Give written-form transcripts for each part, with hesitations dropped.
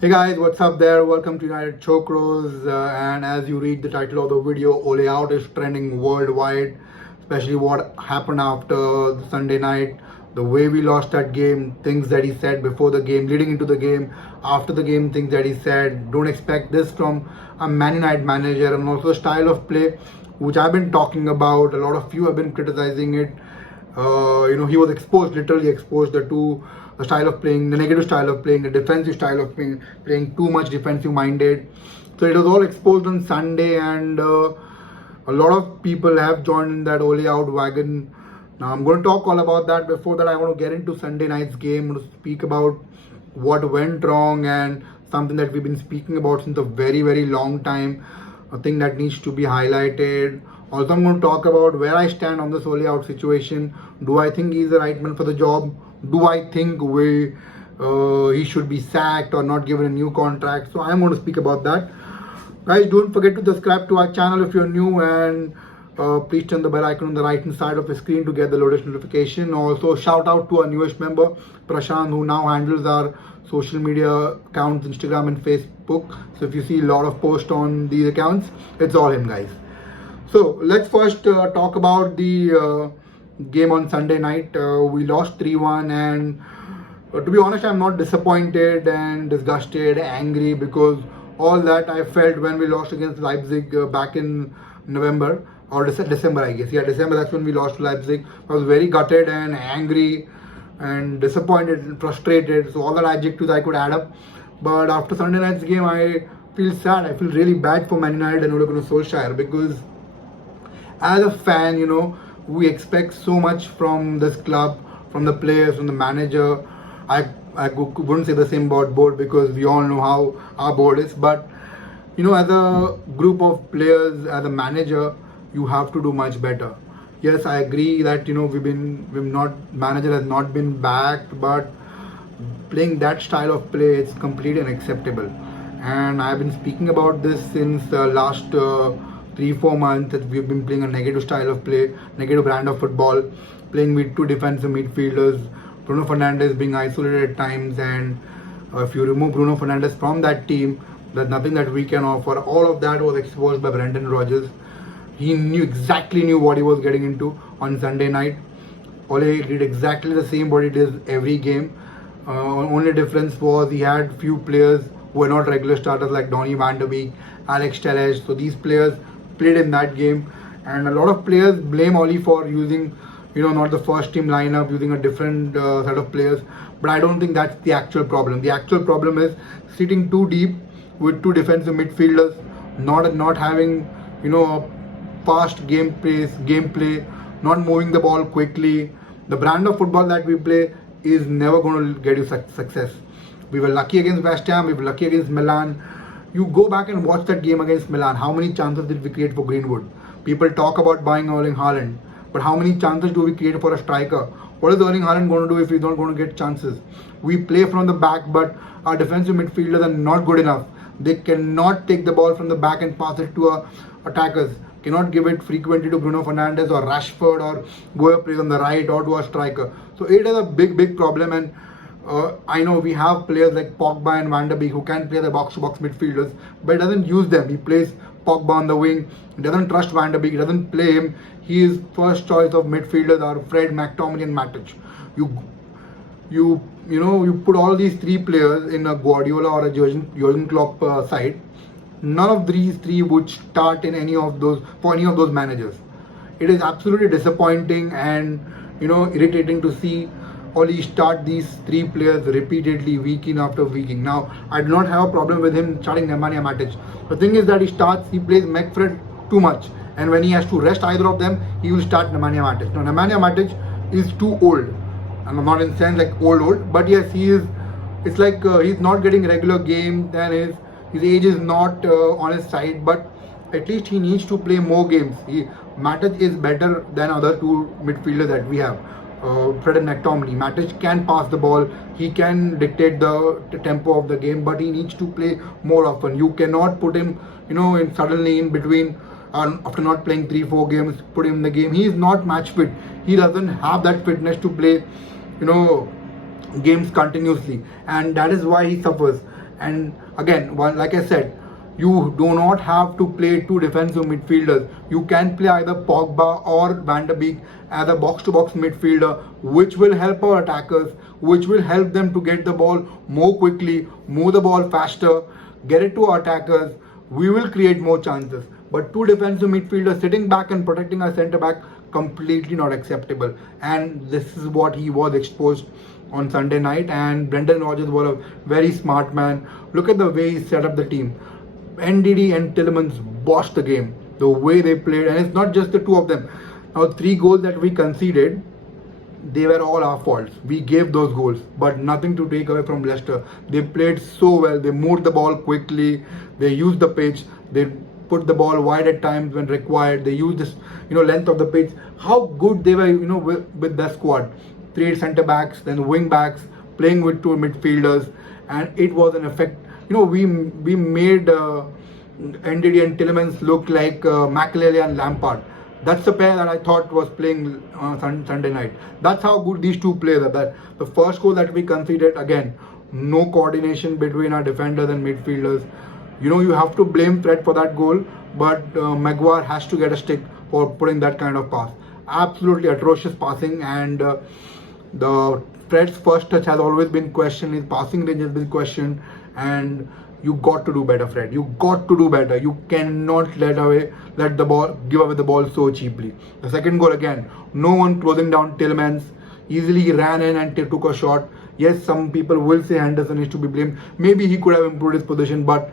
Hey guys, what's up there? Welcome to United Chokros. And as you read the title of the video, Ole Out is trending worldwide, especially what happened after the Sunday night, the way we lost that game, things that he said before the game, leading into the game, after the game, things that he said. Don't expect this from a Man United manager, and also style of play, which I've been talking about. A lot of you have been criticizing it. He was exposed, literally exposed the style of playing, the negative style of playing, the defensive style of playing too much defensive minded. So it was all exposed on Sunday, and a lot of people have joined that Ole out wagon. Now I'm going to talk all about that. Before that, I want to get into Sunday night's game. I'm going to speak about what went wrong and something that we've been speaking about since a very, very long time. A thing that needs to be highlighted. Also, I'm going to talk about where I stand on this Ole out situation. Do I think he's the right man for the job? Do I think he should be sacked or not given a new contract? So I'm going to speak about that. Guys, don't forget to subscribe to our channel if you're new, and please turn the bell icon on the right hand side of the screen to get the latest notification. Also, shout out to our newest member, Prashant, who now handles our social media accounts, Instagram and Facebook. So if you see a lot of posts on these accounts, it's all him, guys. So let's first talk about the game on Sunday night. We lost 3-1, and to be honest, I'm not disappointed and disgusted, angry, because all that I felt when we lost against Leipzig back in November or December, I guess. Yeah, December, that's when we lost to Leipzig. I was very gutted and angry and disappointed and frustrated. So all that adjectives I could add up. But after Sunday night's game, I feel sad. I feel really bad for Man United and Ole Gunnar Solskjaer, because as a fan, we expect so much from this club, from the players, from the manager. I wouldn't say the same about board, because we all know how our board is. But as a group of players, as a manager, you have to do much better. Yes, I agree that manager has not been backed, but playing that style of play, it's completely unacceptable. And I've been speaking about this since the last 3-4 months, that we've been playing a negative style of play, negative brand of football, playing with two defensive midfielders, Bruno Fernandes being isolated at times, and if you remove Bruno Fernandes from that team, there's nothing that we can offer. All of that was exposed by Brendan Rodgers. He exactly knew what he was getting into on Sunday night. Ole did exactly the same what he does every game. Only difference was he had few players who were not regular starters, like Donny van de Beek, Alex Telles. So these players played in that game, and a lot of players blame Ole for using not the first team lineup, using a different set of players. But I don't think that's the actual problem. The actual problem is sitting too deep with two defensive midfielders, not having a fast gameplay, not moving the ball quickly. The brand of football that we play is never going to get you success. We were lucky against West Ham, we were lucky against Milan. You go back and watch that game against Milan. How many chances did we create for Greenwood? People talk about buying Erling Haaland, but how many chances do we create for a striker? What is Erling Haaland going to do if he's not going to get chances? We play from the back, but our defensive midfielders are not good enough. They cannot take the ball from the back and pass it to our attackers. Cannot give it frequently to Bruno Fernandes or Rashford, or whoever plays on the right, or to a striker. So it is a big problem, and I know we have players like Pogba and Van der Beek who can play the box-to-box midfielders, but he doesn't use them. He plays Pogba on the wing. He doesn't trust Van der Beek. He doesn't play him. His first choice of midfielders are Fred, McTominay, and Matic. You put all these three players in a Guardiola or a Jurgen Klopp side. None of these three would start in any of those managers. It is absolutely disappointing and irritating to see Ole start these three players repeatedly, week in after week in. Now, I do not have a problem with him starting Nemanja Matic. The thing is that he plays McFred too much, and when he has to rest either of them, he will start Nemanja Matic. Now, Nemanja Matic is too old, and I'm not in sense like old, but yes, he is. It's like he's not getting regular games, and his age is not on his side, but at least he needs to play more games. Matic is better than other two midfielders that we have. Fred and McTominay. Matic can pass the ball, he can dictate the tempo of the game, but he needs to play more often. You cannot put him, suddenly in between, after not playing 3-4 games, put him in the game. He is not match fit. He doesn't have that fitness to play, games continuously, and that is why he suffers. And again, like I said, you do not have to play two defensive midfielders. You can play either Pogba or Van der Beek as a box-to-box midfielder, which will help our attackers, which will help them to get the ball more quickly, move the ball faster, get it to our attackers. We will create more chances. But two defensive midfielders sitting back and protecting our centre back, completely not acceptable. And this is what he was exposed on Sunday night. And Brendan Rodgers was a very smart man. Look at the way he set up the team. NDD and Tielemans bossed the game, the way they played, and it's not just the two of them. Now, 3 goals that we conceded, they were all our faults. We gave those goals, but nothing to take away from Leicester. They played so well. They moved the ball quickly. They used the pitch. They put the ball wide at times when required. They used this, length of the pitch. How good they were, with that squad. 3 centre backs, then wing backs, playing with 2 midfielders, and it was an effect. We made NDD and Tielemans look like Makelele and Lampard. That's the pair that I thought was playing on Sunday night. That's how good these two players are. That the first goal that we conceded, again, no coordination between our defenders and midfielders. You have to blame Fred for that goal, but Maguire has to get a stick for putting that kind of pass. Absolutely atrocious passing, and the Fred's first touch has always been questioned. His passing range has been questioned, and you got to do better, Fred. You got to do better. You cannot give away the ball so cheaply. The second goal, again, no one closing down Tielemans. Easily he ran in and took a shot. Yes, some people will say Henderson is to be blamed. Maybe he could have improved his position, but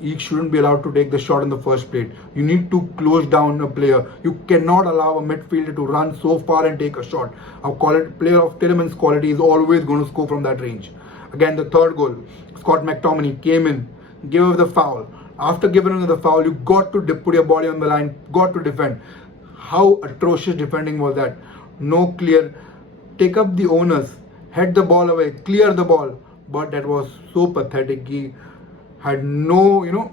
he shouldn't be allowed to take the shot in the first place. You need to close down a player. You cannot allow a midfielder to run so far and take a shot. A player of Tielemans' quality is always going to score from that range. Again, the third goal, Scott McTominay came in, gave away the foul. After giving away the foul, you got to put your body on the line, got to defend. How atrocious defending was that? No clear, take up the onus, head the ball away, clear the ball. But that was so pathetic. He had no,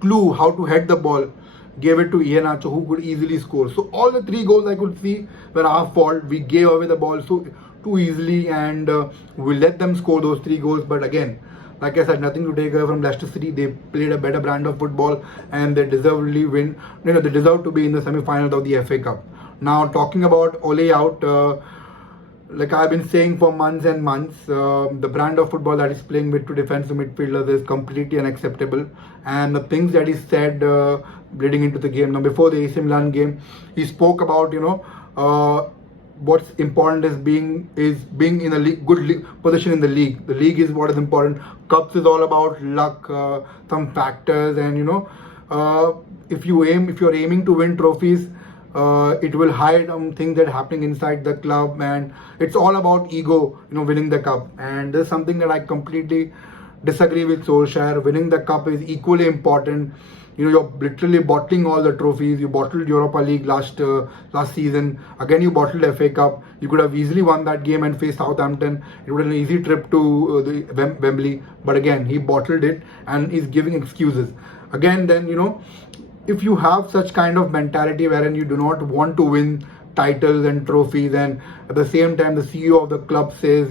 clue how to head the ball. Gave it to Iheanacho, who could easily score. So all the 3 goals I could see were our fault. We gave away the ball too easily, and we let them score those 3 goals. But again, like I said, nothing to take away from Leicester City. They played a better brand of football, and they deservedly win. They deserve to be in the semi-final of the FA Cup. Now, talking about Ole out, like I've been saying for months and months, the brand of football that he's playing with 2 defensive midfielders is completely unacceptable. And the things that he said leading into the game, now before the AC Milan game, he spoke about what's important is being in a good position in the league. The league is what is important. Cups is all about luck, some factors, and if you're aiming to win trophies, it will hide things that are happening inside the club, and it's all about ego, winning the cup. And there's something that I completely disagree with Solskjaer. Winning the cup is equally important. You're literally bottling all the trophies. You bottled Europa League last season. Again, you bottled FA Cup. You could have easily won that game and faced Southampton. It would have been an easy trip to the Wembley. But again, he bottled it and is giving excuses. Again, then, if you have such kind of mentality wherein you do not want to win titles and trophies, and at the same time the CEO of the club says,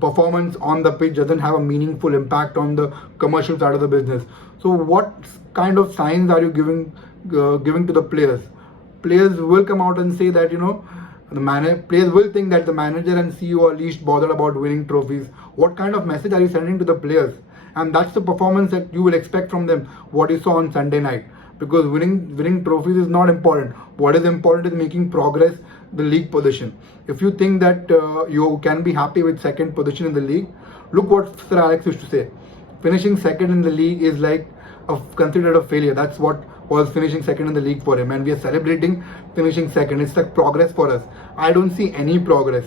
performance on the pitch doesn't have a meaningful impact on the commercial side of the business. So what kind of signs are you giving to the players? Players will come out and say that, players will think that the manager and CEO are least bothered about winning trophies. What kind of message are you sending to the players? And that's the performance that you will expect from them, what you saw on Sunday night. Because winning trophies is not important. What is important is making progress, the league position. If you think that you can be happy with second position in the league, look what Sir Alex used to say. Finishing second in the league is like considered a failure. That's what was finishing second in the league for him, and we are celebrating finishing second. It's like progress for us. I don't see any progress.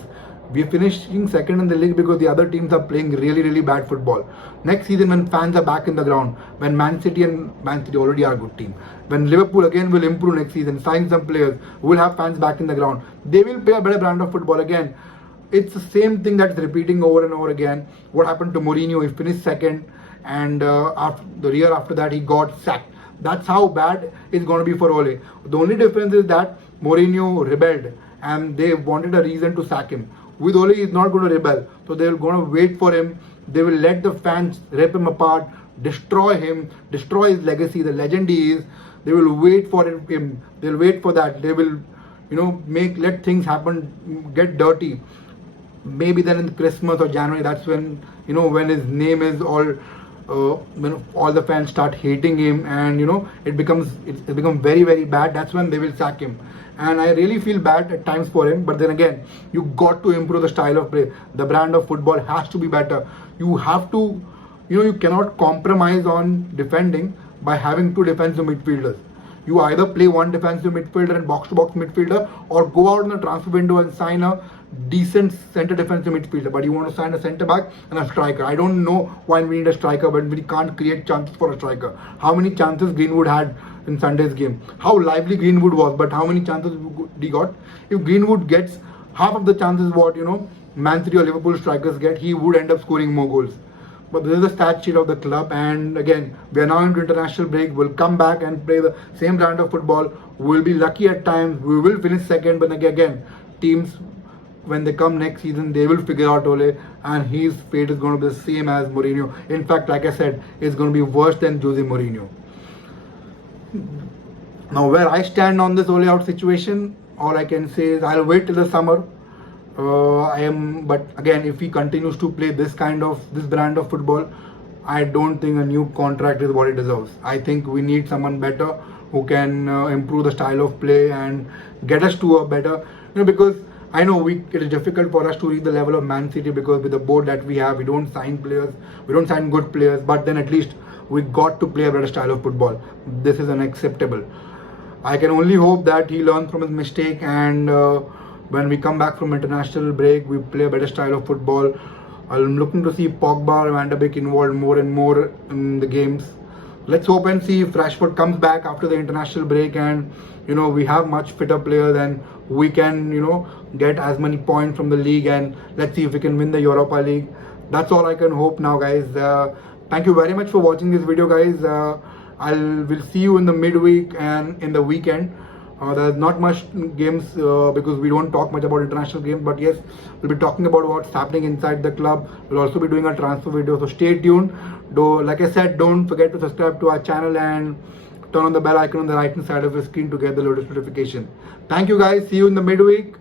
We're finishing second in the league because the other teams are playing really, really bad football. Next season, when fans are back in the ground, when Man City already are a good team, when Liverpool again will improve next season, sign some players, we'll have fans back in the ground. They will play a better brand of football again. It's the same thing that's repeating over and over again. What happened to Mourinho? He finished second, and after the year after that, he got sacked. That's how bad it's going to be for Ole. The only difference is that Mourinho rebelled, and they wanted a reason to sack him. With Ole, he's not going to rebel. So they're going to wait for him. They will let the fans rip him apart, destroy him, destroy his legacy, the legend he is. They will wait for him. They'll wait for that. They will, let things happen, get dirty. Maybe then in Christmas or January, that's when, when his name is all, when all the fans start hating him, and it's become very, very bad. That's when they will sack him. And I really feel bad at times for him. But then again, you got to improve the style of play. The brand of football has to be better. You have to, you cannot compromise on defending by having two defensive midfielders. You either play one defensive midfielder and box-to-box midfielder, or go out in the transfer window and sign a decent centre defensive midfielder. But you want to sign a centre back and a striker. I don't know why we need a striker, but we can't create chances for a striker. How many chances Greenwood had in Sunday's game? How lively Greenwood was, but how many chances he got? If Greenwood gets half of the chances what Man City or Liverpool strikers get, he would end up scoring more goals. But this is the stat sheet of the club, and again, we are now into international break. We'll come back and play the same brand of football. We'll be lucky at times. We will finish second, but again, teams, when they come next season, they will figure out Ole, and his fate is going to be the same as Mourinho. In fact, like I said, it's going to be worse than Jose Mourinho. Now, where I stand on this Ole out situation, all I can say is I'll wait till the summer. But again, if he continues to play this brand of football, I don't think a new contract is what he deserves. I think we need someone better who can improve the style of play and get us to a better, because I know it is difficult for us to reach the level of Man City, because with the board that we have, we don't sign good players, but then at least we got to play a better style of football. This is unacceptable. I can only hope that he learns from his mistake, and when we come back from international break, we play a better style of football. I'm looking to see Pogba and Van de Beek involved more and more in the games. Let's hope and see if Rashford comes back after the international break, and we have much fitter players, and we can get as many points from the league, and let's see if we can win the Europa League. That's all I can hope now, guys. Thank you very much for watching this video, guys. We'll see you in the midweek and in the weekend. There's not much games because we don't talk much about international games, but yes, we'll be talking about what's happening inside the club. We'll also be doing a transfer video, so stay tuned. Like I said, don't forget to subscribe to our channel and turn on the bell icon on the right hand side of your screen to get the latest notification. Thank you, guys. See you in the midweek.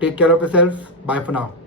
Take care of yourselves. Bye for now.